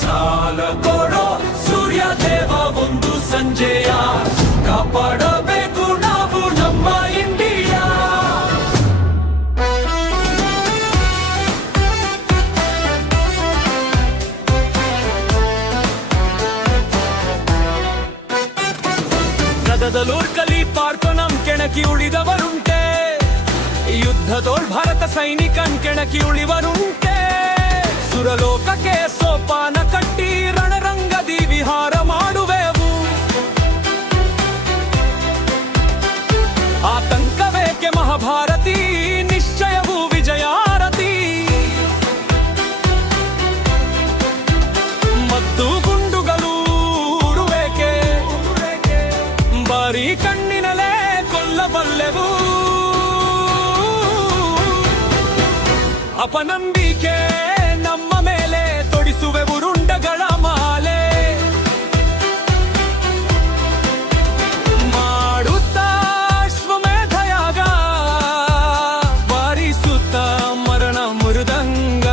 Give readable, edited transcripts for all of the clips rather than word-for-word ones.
ಸಾಲ ಕೊಡೋ ಸೂರ್ಯ ದೇವ ಒಂದು ಸಂಜೆಯ ಕಾಪಾಡಬೇಕು ನಾವು ನಮ್ಮ ಇಂಡಿಯಾ. ರಥದಲ್ಲೂರ್ಕಲಿ ಪಾರ್ಕೊ ನಮ್ ಕೆಣಕಿ ಉಳಿದವರುಂಟೆ, ಯುದ್ಧದೋಳ್ ಭಾರತ ಸೈನಿಕನ್ ಕೆಣಕಿ ಉಳಿವರುಂಟೆ. ಸುರಲೋಕಕ್ಕೆ ಸೋಪಾನ ಕಟ್ಟಿ ರಣರಂಗದಿ ವಿಹಾರ ಮಾಡುವೆವು. ಆತಂಕವೇಕೆ ಮಹಾಭಾರತಿ, ನಿಶ್ಚಯವು ವಿಜಯಾರತಿ. ಮತ್ತು ಗುಂಡುಗಳು ಉರುವೇಕೆ, ಬರೀ ಕಣ್ಣಿನಲ್ಲೇ ಕೊಲ್ಲಬಲ್ಲೆವು. ಅಪನಂಬಿಕೆ ನಮ್ಮ ಮೇಲೆ ತೊಡಿಸುವೆವು ರುಂಡಗಳ ಮಾಲೆ. ಮಾಡುತ್ತಾ ಅಶ್ವಮೇಧಯಾಗ, ಬಾರಿಸುತ್ತ ಮರಣ ಮೃದಂಗ.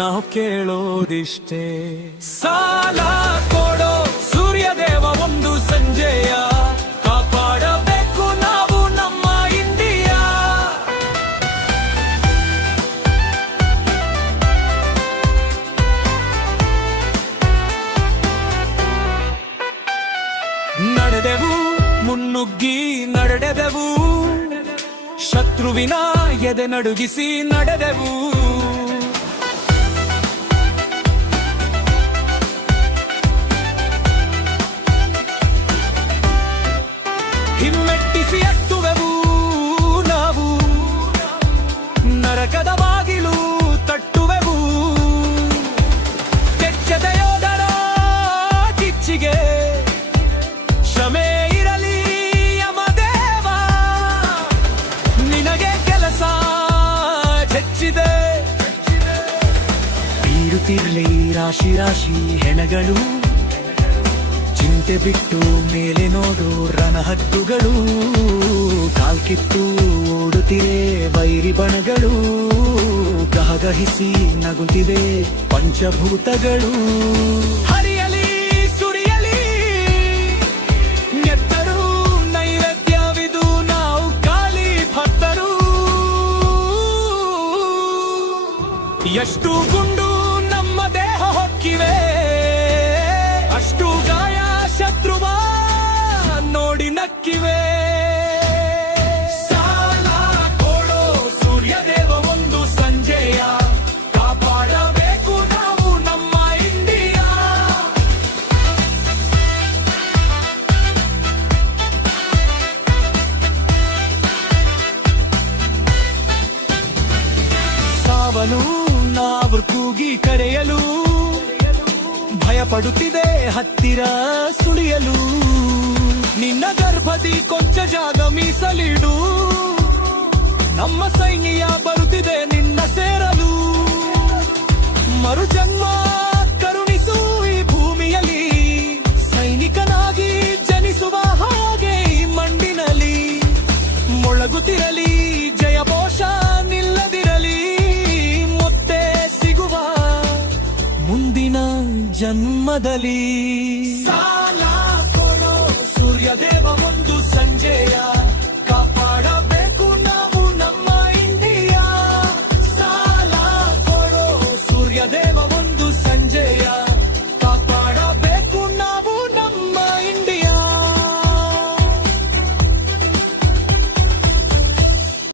ನಾವು ಕೇಳೋದಿಷ್ಟೇ, ಸಾಲ ಕೊಡೋ ಸೂರ್ಯದೇವ ಒಂದು ಸಂಜೆಯ ಕಾಪಾಡಬೇಕು ನಾವು ನಮ್ಮ ಇಂಡಿಯಾ. ನಡೆದೆವು ಮುನ್ನುಗ್ಗಿ ನಡೆದೆವು, ಶತ್ರುವಿನ ಎದೆ ನಡುಗಿಸಿ ನಡೆದೆವು. ಹಿಮ್ಮೆಟ್ಟಿಸಿ ಎತ್ತುವೆವು ನಾವು, ನರಕದ ಬಾಗಿಲು ತಟ್ಟುವೆವು. ಕೆಚ್ಚದ ಯೋಧರ ಕಿಚ್ಚಿಗೆ ಕ್ಷಮೆ ಇರಲಿ ಯಮದೇವ, ನಿನಗೆ ಕೆಲಸ ಹೆಚ್ಚಿದೆ. ಬೀರುತ್ತಿರಲಿ ರಾಶಿ ರಾಶಿ ಹೆಣಗಳು, ಚಿಂತೆ ಬಿಟ್ಟು ಮೇಲೆ ನೋಡು ರಣಹದ್ದುಗಳು. ಕಾಲ್ಕಿತ್ತು ಓಡುತ್ತಿರೆ ವೈರಿ ಬಣಗಳು, ಗಹಗಹಿಸಿ ನಗುತ್ತಿವೆ ಪಂಚಭೂತಗಳು. ಹರಿಯಲಿ ಸುರಿಯಲಿ ನೆತ್ತರು, ನೈವೇದ್ಯವಿದು ನಾವು ಖಾಲಿ ಭಕ್ತರು. ಎಷ್ಟು ಗುಂಡು ನಮ್ಮ ದೇಹ ಹೊಕ್ಕಿವೆ, ಅಷ್ಟು ಗಾಯ ಶತ್ರುವ ನೋಡಿ ನಕ್ಕಿವೆ. ಸಾಲ ಕೊಡೋ ಸೂರ್ಯದೇವ ಒಂದು ಸಂಜೆಯ ಕಾಪಾಡಬೇಕು ನಾವು ನಮ್ಮ ಇಂಡಿಯಾ. ಸಾವನು ನಾವು ಕೂಗಿ ಕರೆಯಲು, ಭಯಪಡುತ್ತಿದೆ ಹತ್ತಿರ ಸುಳಿಯಲು. ನಿನ್ನ ಗರ್ಭದಿ ಕೊಂಚ ಜಾಗ ಮೀಸಲಿಡು, ನಮ್ಮ ಸೈನ್ಯ ಬರುತ್ತಿದೆ ನಿನ್ನ ಸೇರಲು. ಮರುಜನ್ಮ ಕರುಣಿಸು ಈ ಭೂಮಿಯಲ್ಲಿ, ಸೈನಿಕನಾಗಿ ಜನಿಸುವ ಹಾಗೆ ಈ ಮಣ್ಣಿನಲ್ಲಿ. ಮೊಳಗುತ್ತಿರಲಿ ಜಯಘೋಷ ನಿಲ್ಲದಿರಲಿ, ಮತ್ತೆ ಸಿಗುವ ಮುಂದಿನ ಜನ್ಮದಲ್ಲಿ. ಸಾಲ ಕೊಡೋ ಸೂರ್ಯದೇವ ಒಂದು ಸಂಜೆಯ ಕಾಪಾಡಬೇಕು ನಾವು ನಮ್ಮ ಇಂಡಿಯಾ. ಸಾಲ ಕೊಡೋ ಸೂರ್ಯದೇವ ಒಂದು ಸಂಜೆಯ